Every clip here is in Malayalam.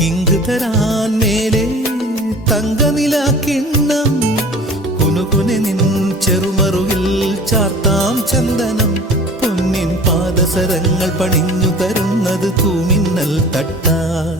ഇങ്ക് തരാൻ മേലെ തങ്കനിലാക്കിണ്ണം കുനുകുനെ നിൻ ചെറുമറുകിൽ ചാർത്താം ചന്ദനം പൊന്നിൻ പാദസരങ്ങൾ പണിഞ്ഞു തരുന്നത് തൂമിന്നൽ തട്ടാൻ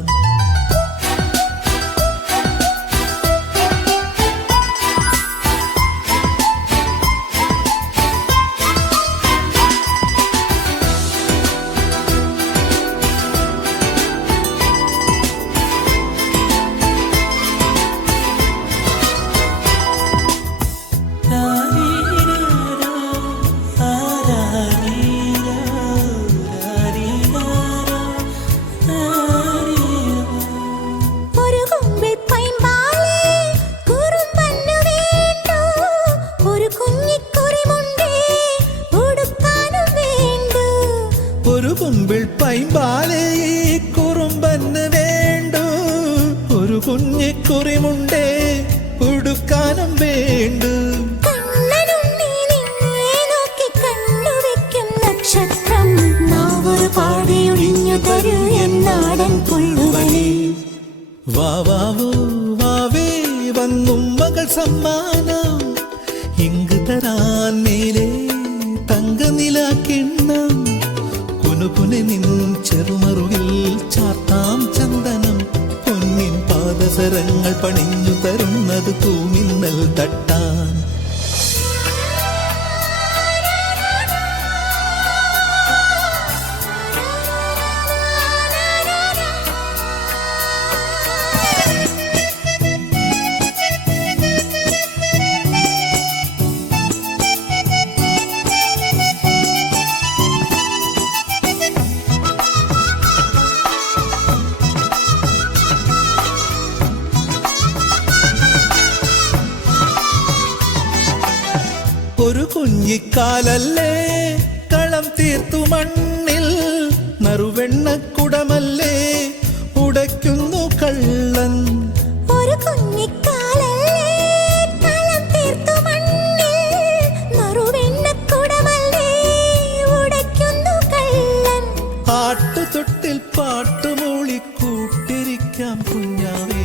ഒരു കുമ്പിൾ പൈമ്പാലേ കുറുമ്പന് വേണ്ടു ഒരു കുഞ്ഞിക്കുറിമുണ്ടേ ഉടുക്കാനും വേണ്ടു നക്ഷത്രം നാവൊരു പാടിയൊഴിഞ്ഞു തരൂ എന്നാടൻ കൊള്ളുവലേ വാവാവോ വാവേ വന്നും മകൾ സമ്മാനം ഇങ്ക് തരാൻ മേലെ തങ്കനിലാക്കിണ്ണം കുനുകുനെ നിൻ ചെറുമറുകിൽ ചാർത്താം ചന്ദനം പൊന്നിൻ പാദസരങ്ങൾ പണിഞ്ഞു തരുന്നത് തൂമിന്നൽ തട്ടാൻ ഒരു കുഞ്ഞിക്കാലല്ലേ കളം തീർത്തു മണ്ണിൽ നറുവെണ്ണക്കുടമല്ലേ ഉടയ്ക്കുന്നു കള്ളൻ ഒരു കുഞ്ഞിക്കാലല്ലേ കളം തീർത്തു മണ്ണിൽ നറുവെണ്ണക്കുടമല്ലേ ഉടയ്ക്കുന്നു കള്ളൻ ആട്ടുതൊട്ടിൽ പാട്ടുമൂളി കൂട്ടിരിക്കാം കുഞ്ഞാവേ